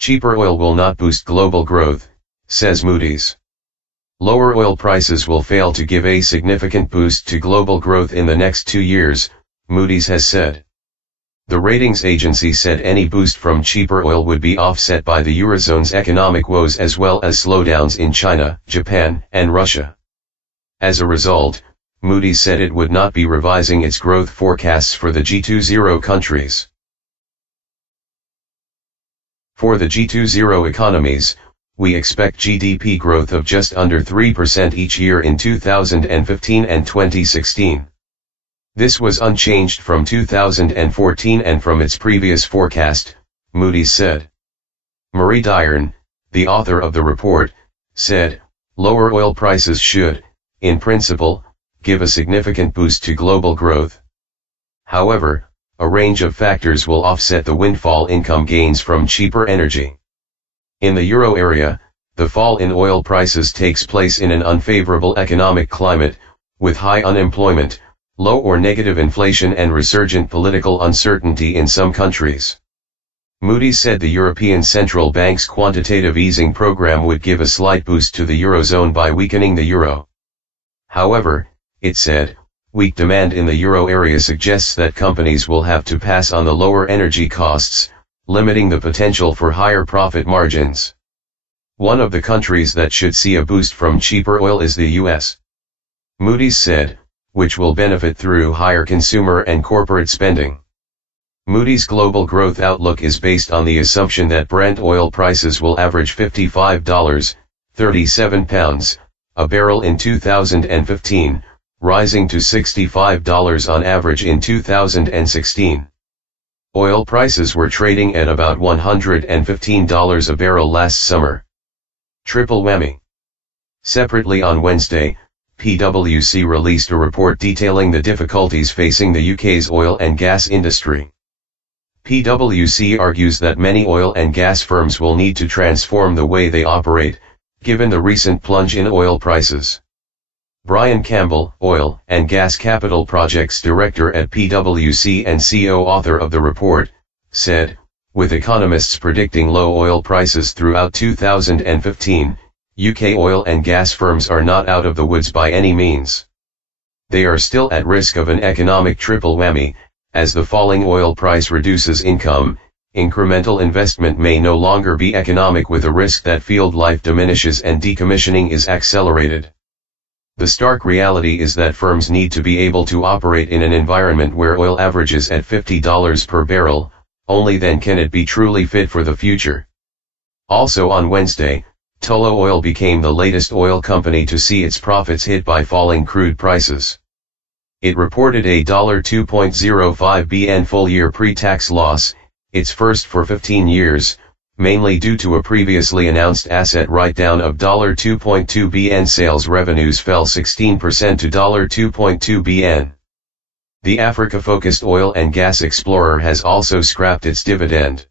Cheaper oil will not boost global growth, says Moody's. Lower oil prices will fail to give a significant boost to global growth in the next 2 years, Moody's has said. The ratings agency said any boost from cheaper oil would be offset by the eurozone's economic woes as well as slowdowns in China, Japan, and Russia. As a result, Moody's said it would not be revising its growth forecasts for the G20 countries. For the G20 economies, we expect GDP growth of just under 3% each year in 2015 and 2016. This was unchanged from 2014 and from its previous forecast, Moody's said. Marie Dierne, the author of the report, said, lower oil prices should, in principle, give a significant boost to global growth. However, a range of factors will offset the windfall income gains from cheaper energy. In the euro area, the fall in oil prices takes place in an unfavorable economic climate, with high unemployment, low or negative inflation and resurgent political uncertainty in some countries. Moody's said the European Central Bank's quantitative easing program would give a slight boost to the eurozone by weakening the euro. However, it said, weak demand in the euro area suggests that companies will have to pass on the lower energy costs, limiting the potential for higher profit margins. One of the countries that should see a boost from cheaper oil is the US. Moody's said, which will benefit through higher consumer and corporate spending. Moody's global growth outlook is based on the assumption that Brent oil prices will average £55.37 a barrel in 2015, rising to $65 on average in 2016. Oil prices were trading at about $115 a barrel last summer. Triple whammy. Separately on Wednesday, PwC released a report detailing the difficulties facing the UK's oil and gas industry. PwC argues that many oil and gas firms will need to transform the way they operate, given the recent plunge in oil prices. Brian Campbell, Oil and Gas Capital Projects Director at PwC and co-author of the report, said, with economists predicting low oil prices throughout 2015, UK oil and gas firms are not out of the woods by any means. They are still at risk of an economic triple whammy, as the falling oil price reduces income, incremental investment may no longer be economic with a risk that field life diminishes and decommissioning is accelerated. The stark reality is that firms need to be able to operate in an environment where oil averages at $50 per barrel, only then can it be truly fit for the future. Also on Wednesday, Tullow Oil became the latest oil company to see its profits hit by falling crude prices. It reported a $2.05 billion full-year pre-tax loss, its first for 15 years, mainly due to a previously announced asset write-down of $2.2 billion. Sales revenues fell 16% to $2.2 billion. The Africa-focused oil and gas explorer has also scrapped its dividend.